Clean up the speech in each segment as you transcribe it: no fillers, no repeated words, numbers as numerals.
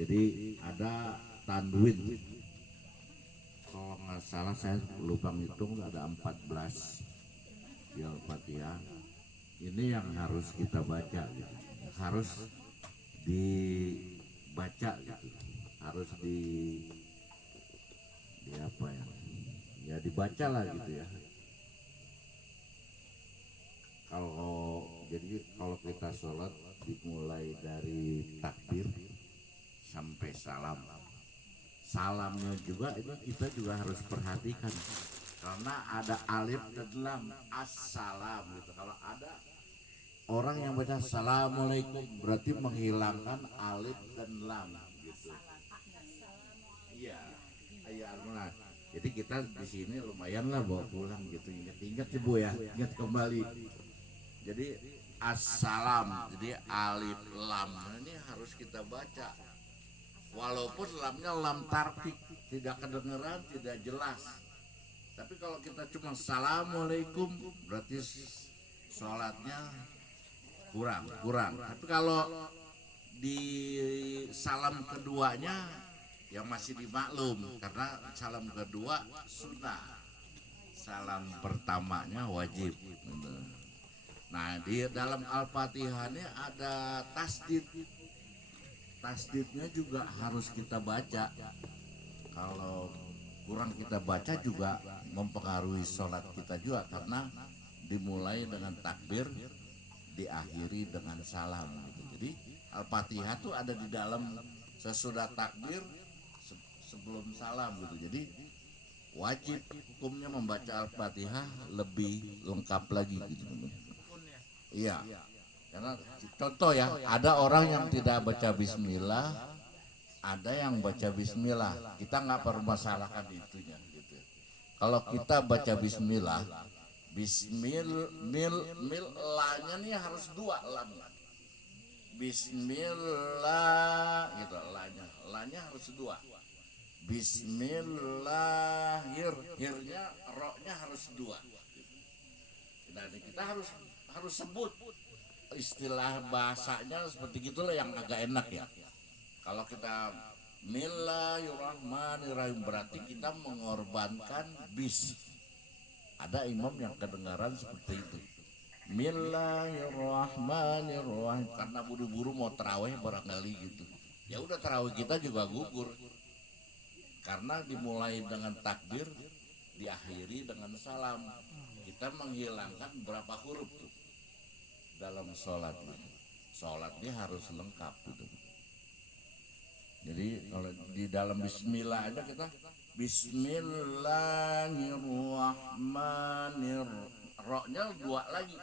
Jadi ada tanwin, kalau nggak salah saya lupa ngitung ada 14 di Al-Fatihah. Ini yang harus kita baca gitu. Harus dibaca gitu. Harus di apa ya? Ya dibaca lah gitu ya. Kalau kita sholat dimulai dari takbir sampai salam. Salamnya juga itu kita juga harus perhatikan karena ada alif dan lam, assalam gitu. Kalau ada orang yang baca assalamualaikum berarti menghilangkan alif dan lam gitu. Iya, iya benar. Jadi kita di sini lumayan lah bawa pulang gitu, ingat-ingat sih Bu ya, ingat kembali. Jadi assalam, jadi alif lam ini harus kita baca. Walaupun lamnya lam tartik, tidak kedengeran, tidak jelas. Tapi kalau kita cuma assalamualaikum berarti sholatnya kurang. Tapi kalau di salam keduanya yang masih dimaklum karena salam kedua sunnah, salam pertamanya wajib. Nah di dalam Al-Fatihah ini ada tasdid. Tasdidnya juga harus kita baca. Kalau kurang kita baca juga mempengaruhi sholat kita juga karena dimulai dengan takbir, diakhiri dengan salam gitu. Jadi Al-Fatihah tuh ada di dalam sesudah takbir sebelum salam gitu. Jadi wajib hukumnya membaca Al-Fatihah lebih lengkap lagi gitu. Iya. Karena contoh ya, ada orang yang tidak baca bismillah, ada yang baca bismillah. Kita nggak permasalahkan itunya gitu. Kalau kita baca bismillah, bismillahnya nih harus dua lam. Bismillah gitu lanya harus dua. Bismillahir, hirnya roknya harus dua. Dan kita harus sebut istilah bahasanya seperti gitulah yang agak enak ya. Kalau kita Bismillahirrahmanirrahim berarti kita mengorbankan bis. Ada imam yang kedengaran seperti itu. Bismillahirrahmanirrahim karena buru-buru mau tarawih barangkali gitu. Ya udah tarawih kita juga gugur. Karena dimulai dengan takbir, diakhiri dengan salam. Kita menghilangkan berapa huruf tuh dalam sholat. Sholatnya harus lengkap gitu. Jadi kalau di dalam bismillah aja kita bismillahirrahmanirrahim, roknya dua lagi,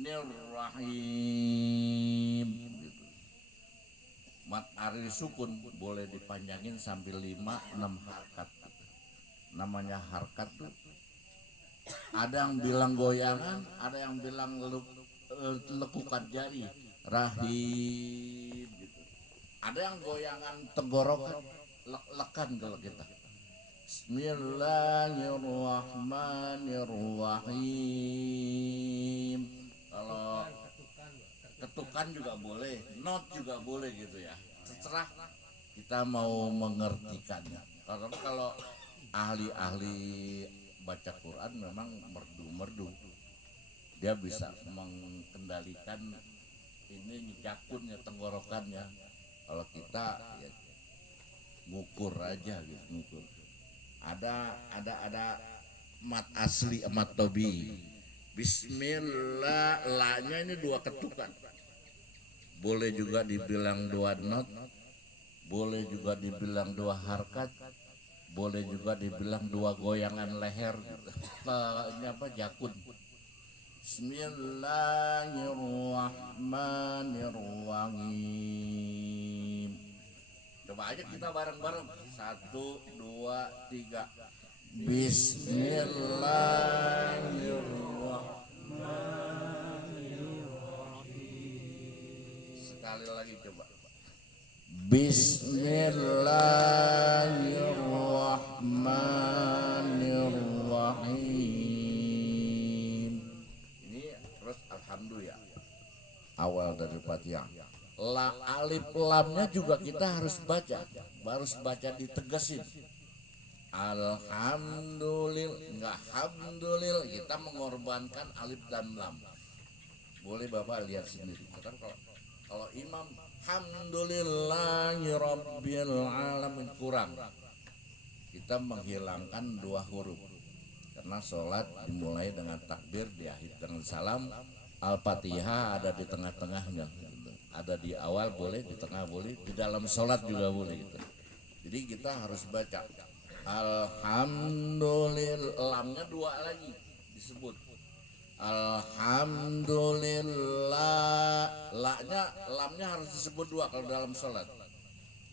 nirrahim gitu. Mat ari sukun boleh dipanjangin sampai 5-6 harkat. Namanya harkat tuh ada yang bilang goyangan, ada yang bilang lekukan jari, rahim gitu. Ada yang goyangan tenggorokan, lekan kalau kita. Bismillahirrahmanirrahim. Kalau ketukan juga boleh, not juga boleh gitu ya. Terserah kita mau mengertikannya. Kalau ahli-ahli baca Quran memang merdu-merdu. Dia bisa mengendalikan ini jakunnya, tenggorokannya. Kalau kita ya, ngukur aja gitu, ngukur. Ada mat asli, mat tobi. Bismillah, la-nya ini dua ketukan. Boleh juga dibilang dua not, boleh juga dibilang dua harkat, boleh juga dibilang dua goyangan leher. Ini apa, jakun. Bismillahirrahmanirrahim. Coba aja kita bareng-bareng. 1, 2, 3. Bismillahirrahmanirrahim. Sekali lagi coba. Bismillahirrahmanirrahim. Ini terus alhamdulillah. Awal dari Fatihah. alif lamnya juga kita harus baca ditegasin. Alhamdulillah, enggak hamdulillah, kita mengorbankan alif dan lam. Boleh Bapak lihat sendiri. Kan kalau imam hamdulillahirabbil alamin kurang. Kita menghilangkan dua huruf. Karena sholat dimulai dengan takbir, diakhiri dengan salam. Al-Fatihah ada di tengah-tengahnya, gitu. Ada di awal boleh, di tengah boleh, di dalam sholat juga boleh, gitu. Jadi kita harus baca Alhamdulillah, lamnya dua lagi disebut. Alhamdulillah, lamnya harus disebut dua kalau dalam sholat.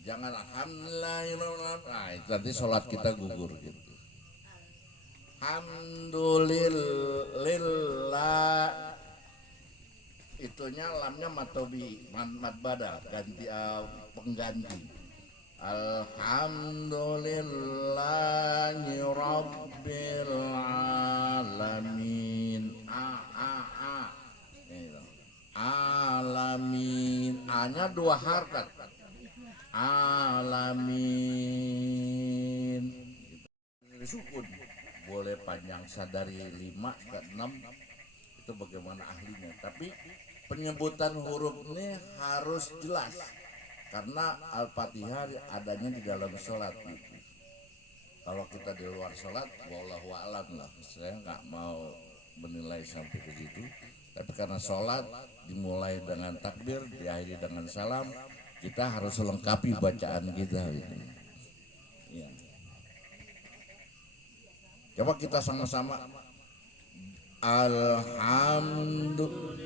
Jangan alhamdulillah, nah itu nanti sholat kita gugur, gitu. Alhamdulillah, itunya lamnya matobi, mad badal, ganti pengganti. Alhamdulillahi rabbil alamin. Alamin, A-nya dua harkat. Alamin. Sukun boleh panjang dari 5 ke 6, itu bagaimana ahlinya. Tapi penyebutan huruf ini harus jelas. Karena Al-Fatihah adanya di dalam sholat, gitu. Kalau kita di luar sholat, wallahu a'lam lah. Saya nggak mau menilai sampai ke situ. Tapi karena sholat dimulai dengan takbir, diakhiri dengan salam, kita harus lengkapi bacaan kita. Gitu. Ya. Coba kita sama-sama. Alhamdulillah.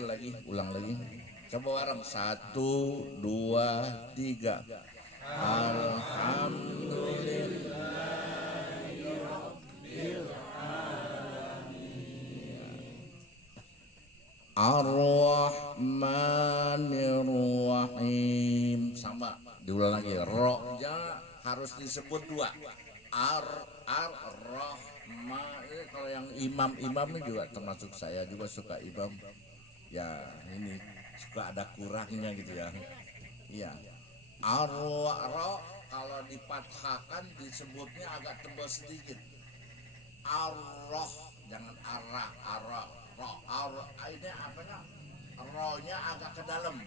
Lagi, ulang lagi. Coba bareng, 1, 2, 3. Alhamdulillahirabbil alamin. Ar-Rahmanir-Rahim. Sama, diulang lagi. Ro-nya harus disebut dua. Ar-Rahman. Kalau yang imam ini juga termasuk saya juga suka imam. Ya ini suka ada kurangnya gitu ya. Iya. Ar-Ra kalau dipathakan disebutnya agak tebal sedikit. Ar-Rah, jangan arah, ini apa nya? Ro-nya agak ke dalam.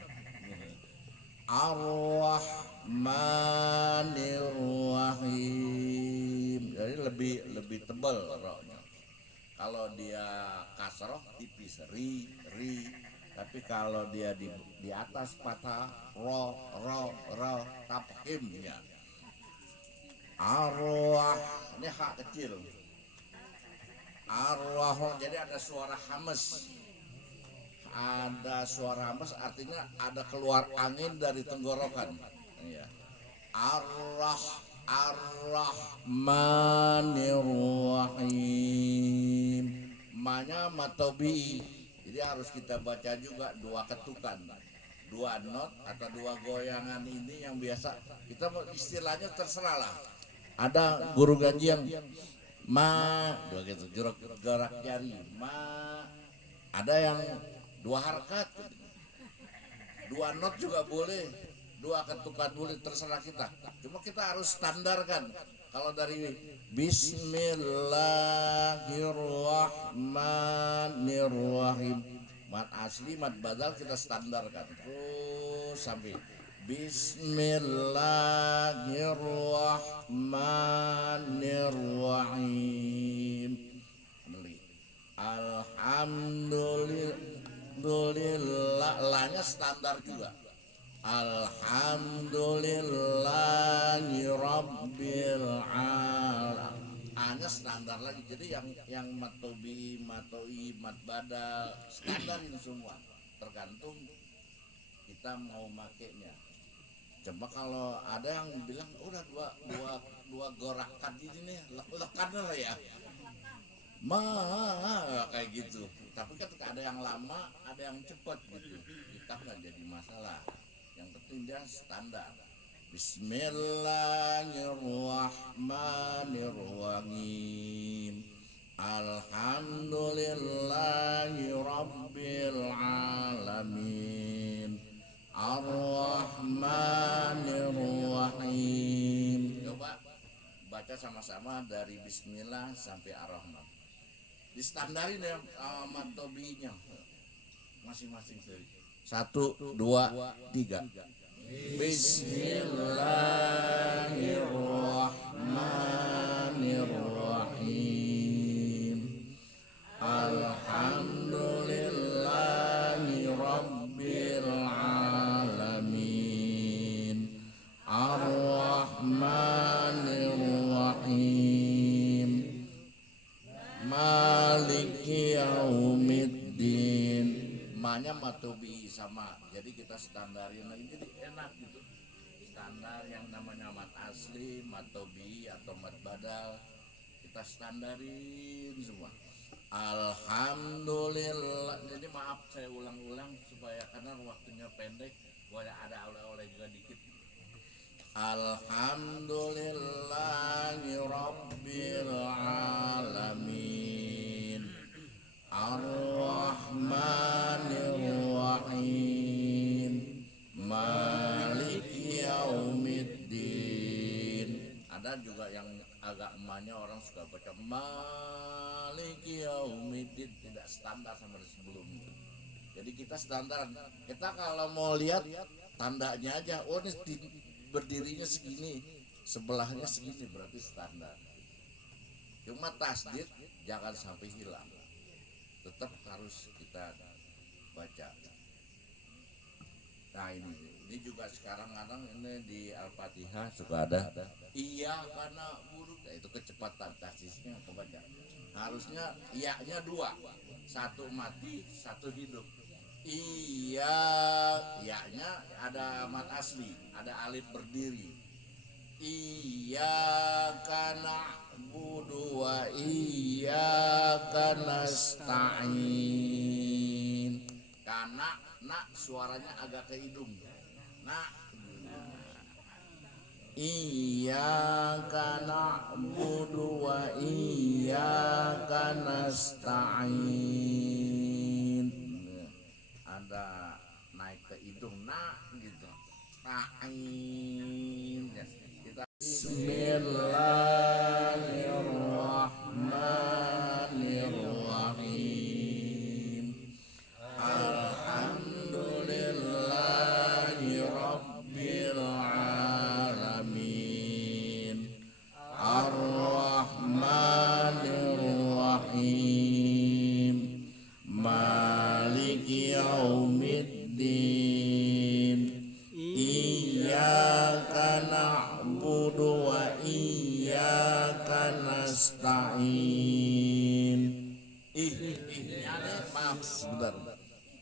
Ar-Rahmanir-Rahim. Jadi lebih tebal ro-nya. Kalau dia kasroh tipis, ri. Tapi kalau dia di atas patah, ro, tafkhim ya. Arwah, ini hak kecil. Arwah, jadi ada suara hamas. Ada suara hamas artinya ada keluar angin dari tenggorokan. Ya. Ar-Rahmanir-Rahim. Ma-nya matobi. Jadi harus kita baca juga dua ketukan, dua not atau dua goyangan ini yang biasa kita istilahnya terserah lah. Ada guru ngaji yang ma dua gitu, gerak jari ma. Ada yang dua harkat, dua not juga boleh, dua ketukan boleh, terserah kita. Cuma kita harus standarkan. Kalau dari Bismillahirrahmanirrahim, mat asli, mat badal kita standarkan terus sampai Bismillahirrahmanirrahim. Alhamdulillah, la-nya standar juga. Alhamdulillahirabbil alamin. A-nya standar lagi. Jadi yang matobi, matoi, mat badal standar ini semua. Tergantung kita mau makainya. Coba kalau ada yang bilang udah dua gorakan ini nih, lekan lah ya. Kayak gitu. Tapi kan ada yang lama, ada yang cepat gitu. Kita nggak jadi masalah. Yang penting dia standar. Bismillahirrahmanirrahim. Alhamdulillahi Rabbil Alamin Ar-Rahmanir-Rahim. Coba baca sama-sama dari Bismillah sampai Ar-Rahman. Distandarin ya matobinya masing-masing sendiri. 1, 2, 3. Bismillahirrahmanirrahim. Alhamdulillahi Rabbil Alamin Ar-Rahmanir-Rahim Maliki Yaumiddin. Manya matobi sama, jadi kita standarin lagi, jadi enak gitu. Standar yang namanya mat asli, matobi atau mat badal kita standarin semua. Alhamdulillah. Jadi maaf saya ulang-ulang supaya karena waktunya pendek, boleh ada oleh-oleh juga dikit. Alhamdulillahi Rabbil Alamin Ar-Rahmanir-Rahim Maliki Yaumiddin. Ada juga yang agak emaknya orang suka baca Maliki Yaumiddin, tidak standar sama sebelumnya. Jadi kita standar. Kita kalau mau lihat tandanya aja, oh ini berdirinya segini, sebelahnya segini, berarti standar. Cuma tasdid jangan sampai hilang, tetap harus kita baca. Nah ini juga sekarang kadang ini di Al-Fatihah suka ada iya karena buruk, nah, itu kecepatan tasdidnya kebaca. Harusnya iya-nya 2, 1 mati 1 hidup. Iya, iya-nya ada mat asli, ada alif berdiri. Iyyaka na'budu wa iyyaka nasta'in. Karena nak suaranya agak ke hidung. Nak. Iyyaka na'budu wa iyyaka nasta'in. Ada naik ke hidung nak gitu. Ta'in. Kita Bismillahirrahmanirrahim. Alhamdulillahi Rabbil Alamin Ar-Rahmanir-Rahim Maliki Yaumiddin Iyyaka na'budu wa iyyaka nasta'in. Ihnya maaf sebentar.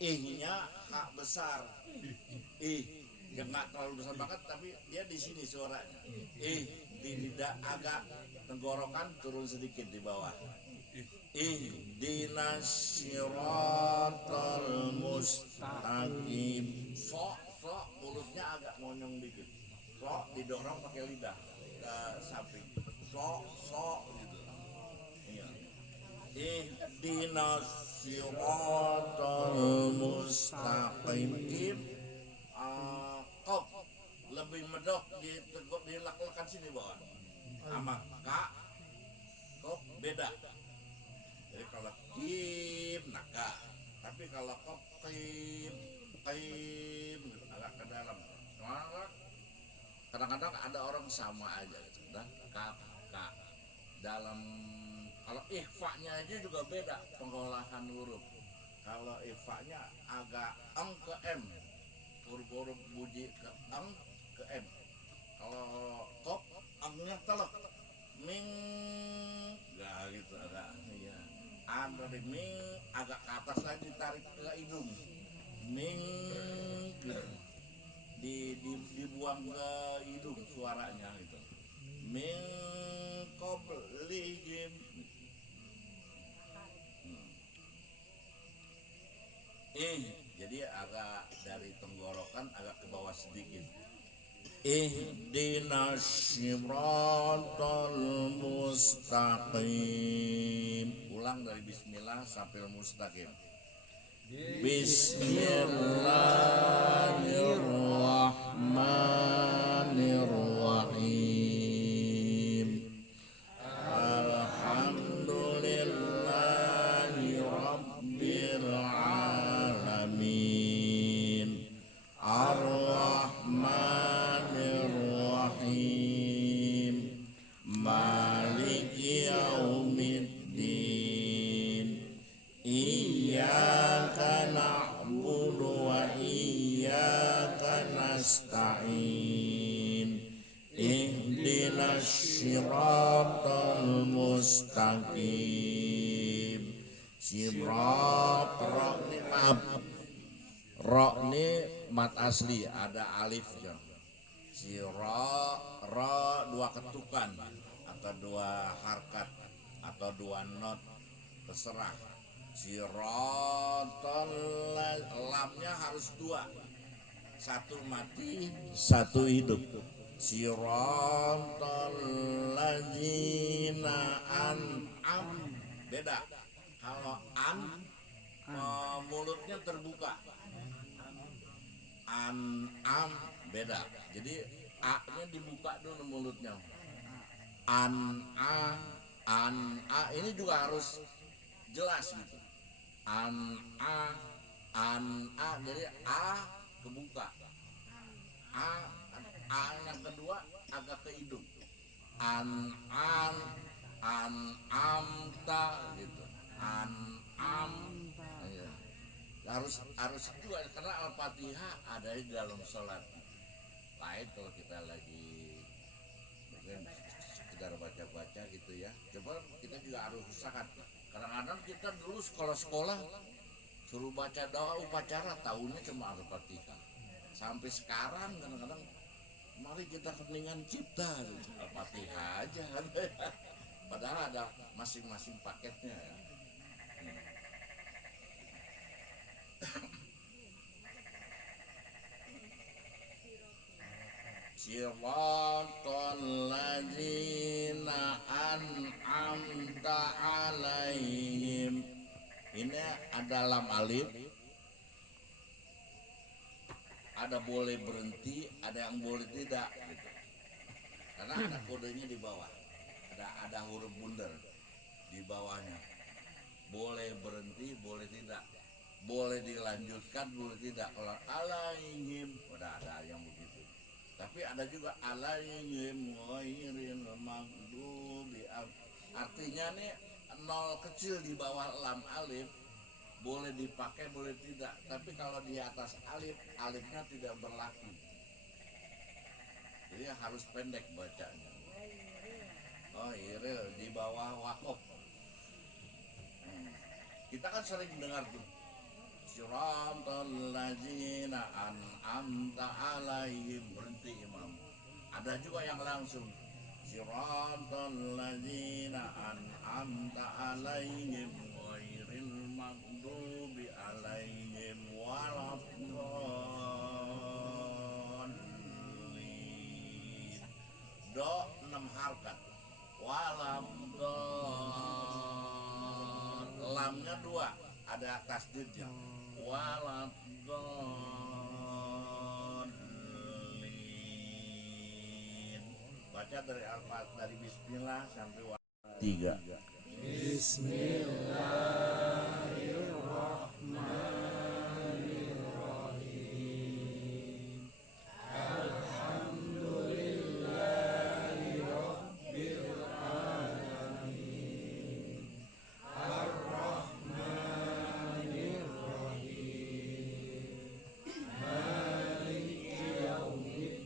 Ihnya hak besar. Ya nggak terlalu besar banget, tapi dia di sini suaranya. Tidak agak tenggorokan turun sedikit di bawah. Ihdinas siratal mustaqim. Sok mulutnya agak ngonyong dikit. Sok didorong pakai lidah ke samping. Sok gitu. Iya. Ihdinas siratal mustaqim. Kop lebih medok dilak-lakan sini bawah. Sama kak kop beda. Jadi kalau kim naka, tapi kalau kop kim agak ke dalam. Kadang-kadang ada orang sama aja gitu. Dan kak dalam kalau ikhfa-nya aja juga beda pengolahan huruf. Kalau ikhfa-nya agak eng ke m, huruf-huruf buji ke eng ke m. Kalau kop engnya telek, ming nggak gitu agak iya. Dari ming agak ke atas lagi ditarik ke hidung, ming gitu. Dibuang ke hidung suaranya gitu. Ming qablihim. Jadi agak dari tenggorokan agak ke bawah sedikit. ihdinas siratal mustaqim. Ulang dari bismillah sampai mustaqim. Bismillahirrahmanirrahim. Alhamdulillahi rabbil alamin. Ar-Rahmanir Rahim. Maliki yaumiddin. Iyyaka na'budu wa iyyaka nasta'in. Ihdinas siratal mustaqim. Ro ini mat asli, ada alifnya. Si ro dua ketukan atau dua harkat atau dua not, terserah. Siratal, lamnya harus dua, satu mati satu hidup. Siratal ladzina an'am, beda. Kalau mulutnya terbuka, an'am beda. Jadi a-nya dibuka dulu mulutnya. An'a ini juga harus jelas gitu. An'a jadi a kebuka. A yang kedua agak ke hidung. An'amta gitu. An'am. Ya. Harus juga karena Al-Fatihah ada di dalam sholat. Lain kalau kita lagi mungkin sekedar baca-baca gitu ya. Coba kita juga harus usahakan. Kadang-kadang kita dulu sekolah-sekolah suruh baca doa upacara, tahunya cuma Al-Fatihah. Sampai sekarang kadang-kadang mari kita keningan cipta Al-Fatihah aja. Padahal ada masing-masing paketnya ya. Siratal ladzina an'amta alaihim. Ini ada lam alif, ada boleh berhenti, ada yang boleh tidak gitu. Karena ada kodenya di bawah, ada huruf bundar di bawahnya. Boleh berhenti, boleh tidak, boleh dilanjutkan, boleh tidak. Kalau alaihim udah ada yang begitu. Tapi ada juga alaihim ghairil maghdubi. Artinya nih nol kecil di bawah lam alif boleh dipakai boleh tidak, tapi kalau di atas alif, alifnya tidak berlaku. Jadi harus pendek bacanya. Oh iril di bawah wakof. Kita kan sering dengar tuh siratal ladzina an'amta alaihim, berhenti imam. Ada juga yang langsung siratal ladzina an'amta alaihim ghairil maghdubi alaihim waladdallin. Do 6 harkat. Waladdallin. Lamnya 2, ada tasdidnya. Waladdallin. Baca dari Al-Fatihah, dari bismillah sampai 3. Bismillahirrahmanirrahim. Alhamdulillahi rabbil alamin. Ar-Rahmanirrahim. Maliki yaumiddin.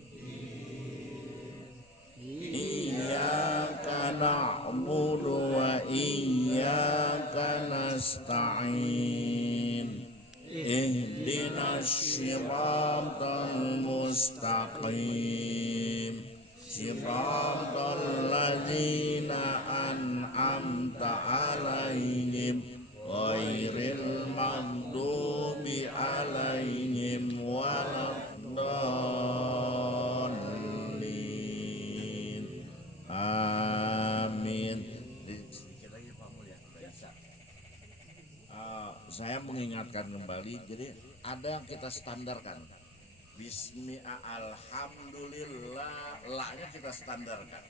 Iyyaka na'budu wa iyyaka nasta'in. Ihdinas siratal mustaqim. Siratal ladzina an'amta alaihim ghairil maghdubi alaihim waladdallin. ingatkan kembali, jadi ada yang kita standarkan. Bismi alhamdulillah, la-nya kita standarkan.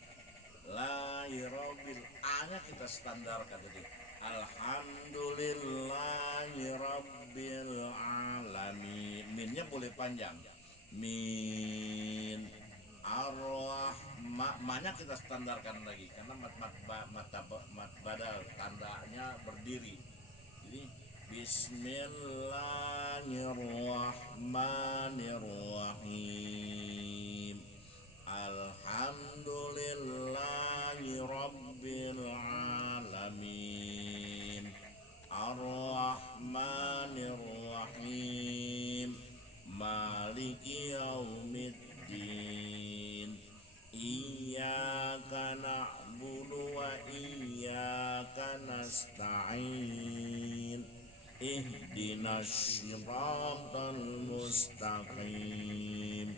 La irobil, a-nya kita standarkan. Jadi alhamdulillahi rabbil alamin. Minnya boleh panjang. Min ma-nya kita standarkan lagi karena mat badal tandanya berdiri. Jadi bismillahirrahmanirrahim. Alhamdulillahi rabbil alamin. Ar-rahmanirrahim. Maliki yaumiddin. Iyyaka na'budu wa iyyaka nasta'in. Ihdinas siratal mustaqim.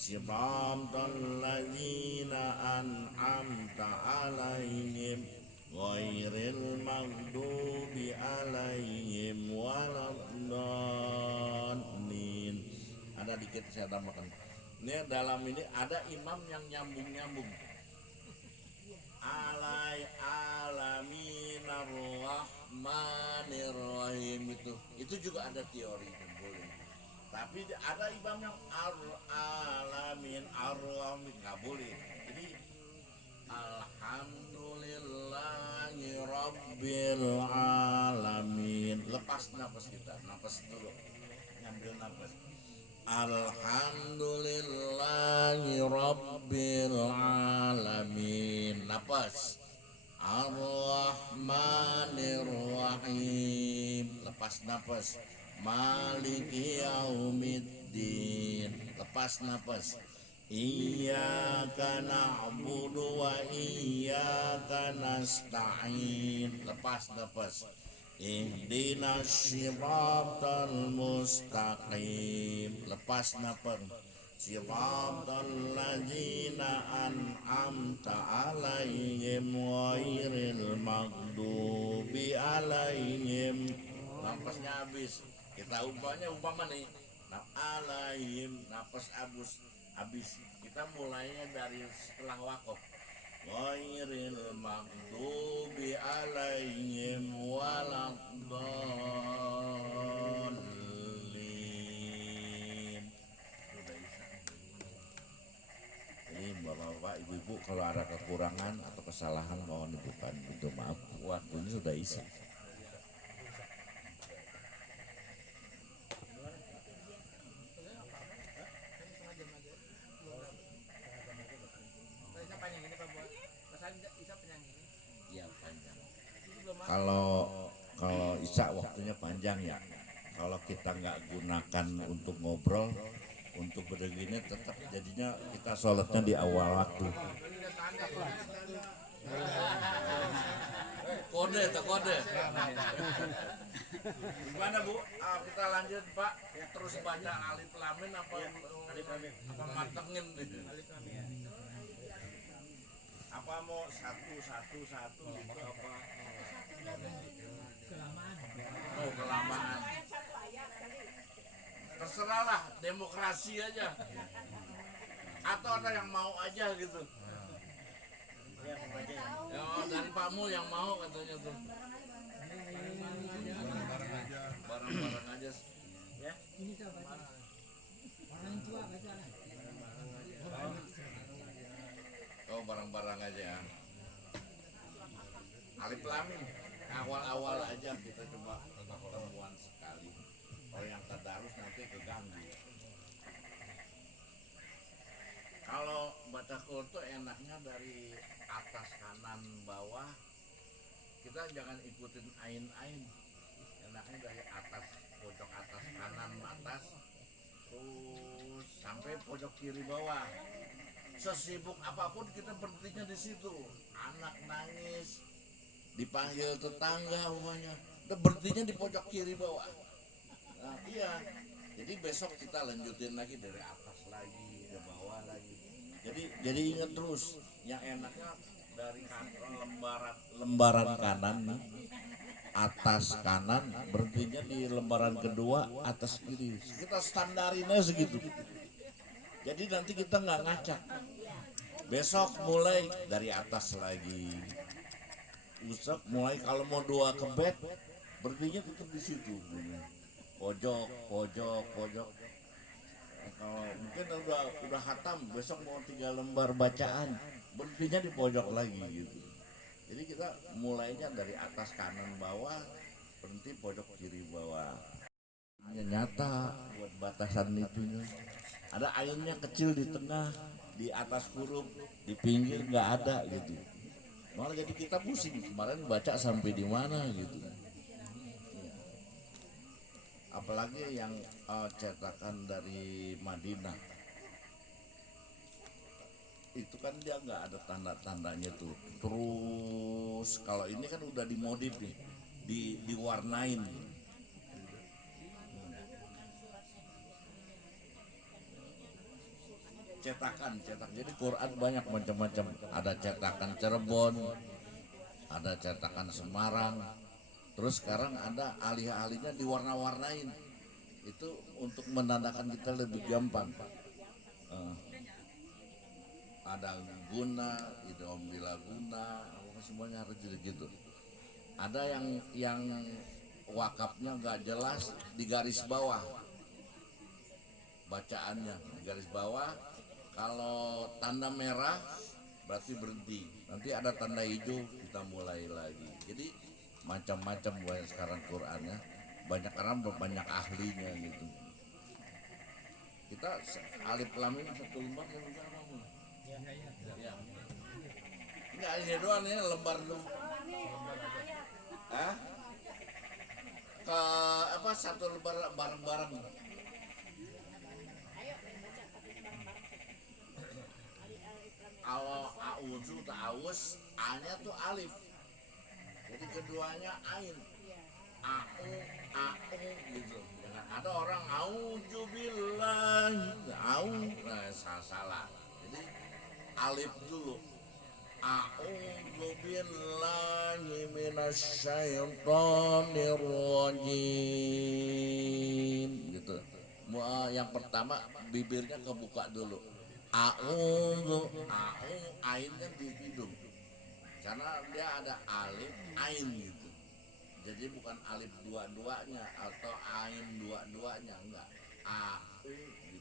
Siratal ladzina an'amta 'alaihim ghairil maghdubi 'alaihim waladdallin. Ada dikit saya tambahkan. Ini dalam ini ada imam yang nyambung-nyambung. Alaminar rahmanirrahim itu juga ada teori boleh. Tapi ada imam yang alamin ar-rahmin nggak boleh. Jadi alhamdulillahi rabbil alamin. Lepas nafas kita, nafas dulu. Ngambil nafas. Alhamdulillahi rabbil alamin. Nafas. Ar-rahmanirrahim. Lepas nafas. Maliki yaumiddin. Lepas nafas. Iyyaka na'budu wa iyyaka nasta'in. Lepas nafas. Ihdinas siratal mustaqim. Lepas nafas. Siratal ladzina an'amta 'alaihim ghairil maghdubi 'alaihim. Napasnya habis. Kita umpama nih. Alaihim, napas habis. Kita mulainya dari setelah wakaf. Ghairil maghdubi 'alaihim waladdallin. Jadi bapak-bapak, ibu-ibu kalau ada kekurangan atau kesalahan mohon dibukan untuk maaf. Waktunya sudah isi. Kalau Isya waktunya panjang ya. Kalau kita nggak gunakan untuk ngobrol, untuk begini tetap jadinya kita sholatnya di awal waktu. Kode. Gimana Bu? Kita lanjut Pak. Terus baca alif lam mim apa matengin gitu. Apa mau satu gitu apa? Oh kelamaan. Terserahlah, demokrasi aja. Atau ada yang mau aja gitu. Ya, dan Pak Mul yang mau katanya tuh. Barang-barang aja. Ya. Oh barang-barang aja. Alif lam mim. Awal-awal aja kita coba pertemuan sekali. Kalau yang tadarus nanti keganggu. Kalau baca Quran tuh enaknya dari atas kanan bawah. Kita jangan ikutin ain-ain. Enaknya dari atas, pojok atas kanan atas, terus sampai pojok kiri bawah. Sesibuk apapun kita berhentinya di situ. Anak nangis, dipanggil tetangga umpamanya, berhentinya di pojok kiri bawah. Nah, iya. Jadi besok kita lanjutin lagi dari atas lagi ke bawah lagi. Jadi ingat terus, yang enaknya dari lembaran kanan nih, atas kanan, berhentinya di lembaran kedua atas kiri. Kita standarinnya segitu. Jadi nanti kita nggak ngacak. Besok mulai dari atas lagi. Usap mulai kalau mau dua kebet, berhentinya tetap di situ. Pojok, pojok, pojok. Kalau mungkin udah hatam, besok mau 3 lembar bacaan, berhentinya di pojok lagi gitu. Jadi kita mulainya dari atas kanan bawah, berhenti pojok kiri bawah. Ini nyata buat batasan itunya. Ada ainnya kecil di tengah, di atas huruf, di pinggir nggak ada gitu. Malah jadi kita pusing kemarin baca sampai di mana gitu. Apalagi yang cetakan dari Madinah, itu kan dia nggak ada tanda-tandanya tuh. Terus kalau ini kan udah dimodif nih, diwarnain. Cetakan, jadi Quran banyak macam-macam. Ada cetakan Cirebon, ada cetakan Semarang. Terus sekarang ada alih-alihnya diwarna-warnain. Itu untuk menandakan kita lebih gampang. Ada guna, idom bila guna, semuanya harus gitu. Ada yang wakafnya nggak jelas di garis bawah, bacaannya di garis bawah. Kalau tanda merah berarti berhenti. Nanti ada tanda hijau kita mulai lagi. Jadi macam-macam banyak sekarang Qurannya. Banyak orang banyak ahlinya gitu. Kita alif lam mim satu lembar kan udah apa? Ya. Enggak ini doang ini lembar dulu. Hah? Ke apa satu lembar bareng-bareng. Kalau auzu ta'awus, A-nya tuh alif. Jadi keduanya ain. Au gitu. Ada orang auzu billahi, nah salah. Jadi alif dulu. A'udzu billahi minasyaitonir rajim gitu. Yang pertama bibirnya kebuka dulu. A'udzu, ainnya di hidung. Karena dia ada alif, ain gitu. Jadi bukan alif dua-duanya atau ain dua-duanya, enggak. Gitu.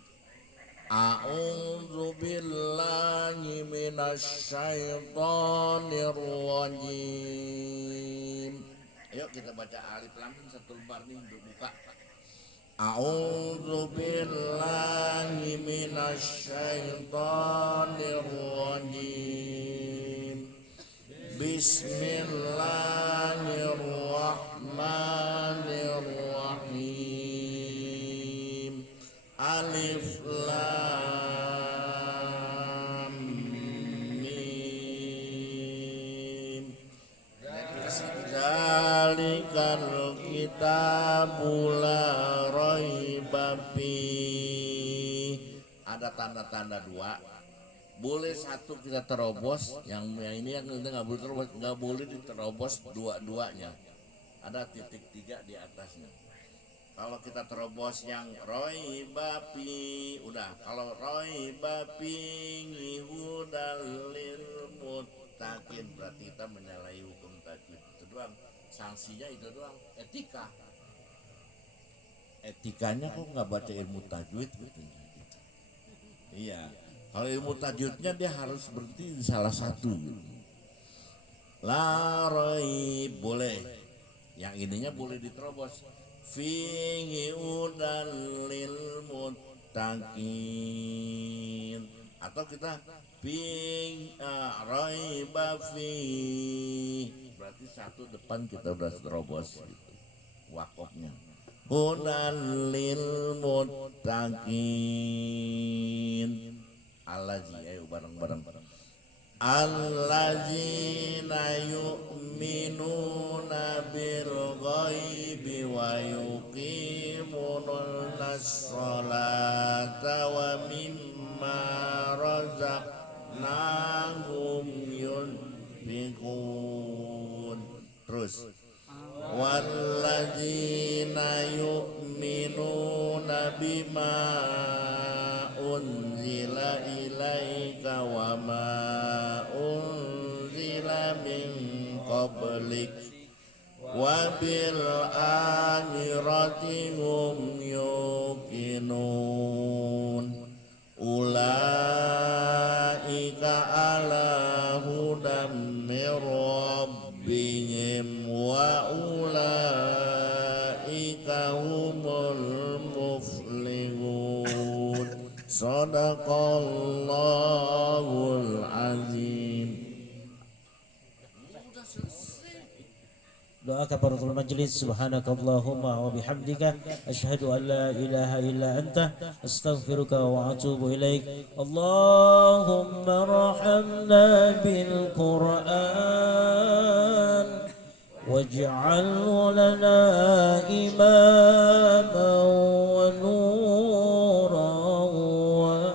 A'udzu billahi minasyaitonir rajim. Ayo kita baca alif lam mim satu lembar nih untuk buka. A'udzu billahi minasyaitonir rajim. Bismillahirrahmanirrahim. Alif lam mim. Zalikal kitabul la raiba fi. Ada tanda-tanda dua. Boleh satu kita terobos, yang ini yang kita nggak boleh terobos, nggak boleh diterobos dua-duanya. Ada titik 3 di atasnya. Kalau kita terobos yang roy bapi, udah. Kalau roy bapi ngihudalil muttaqin, berarti kita menyalahi hukum tajwid. Itu doang. Sanksinya itu doang. Etikanya kok nggak baca ilmu tajwid gitu. Iya. Kalau ilmu tajwidnya dia harus berhenti di salah satu. La raib boleh. Yang ininya boleh diterobos. Fihi udal lil muttaqin. Atau kita fi raiba fi. Berarti satu depan kita udah terobos gitu. Wakofnya. Hudal lil muttaqin. Allazi, ayo bareng-bareng. Allazina yu'minuna bil ghaibi wa yuqimunas sholata wa mimma razaqnahum yunfiqun. Terus walladzina yu'minuna bima unzila ilaika wa ma unzila min qablik wa bil akhirati hum yuqinun ulaika ala hudam mir rabbihim wa ulaika humul muflihun. Sadaqallahul azim. Doa kafaratul majlis. Subhanakallahumma wa bihamdika asyhadu an la ilaha illa anta astaghfiruka wa atubu ilaik. Allahumma rahamna bil Qur'an waj'alhu lana imaman wa nuran wa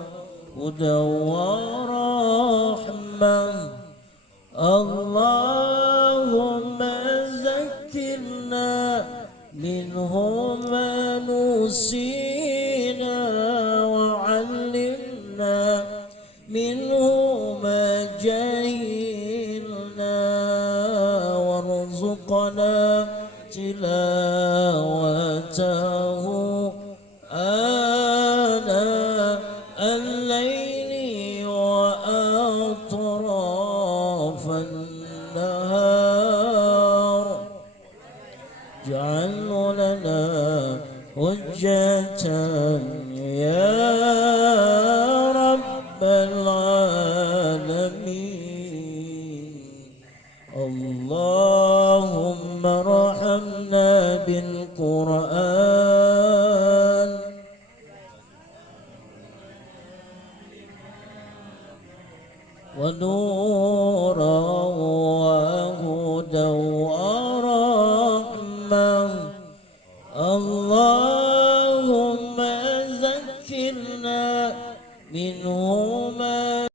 hudan wa rahmah. Allahumma منه ما نسينا وعلمنا منه ما جهلنا وارزقنا تلاوته آناء الليل وأطراف النهار. اجعل لنا حجة يا رب العالمين. اللهم ارحمنا بالقرآن ونورا وهدى ورحمة. اللهم ذكرنا منه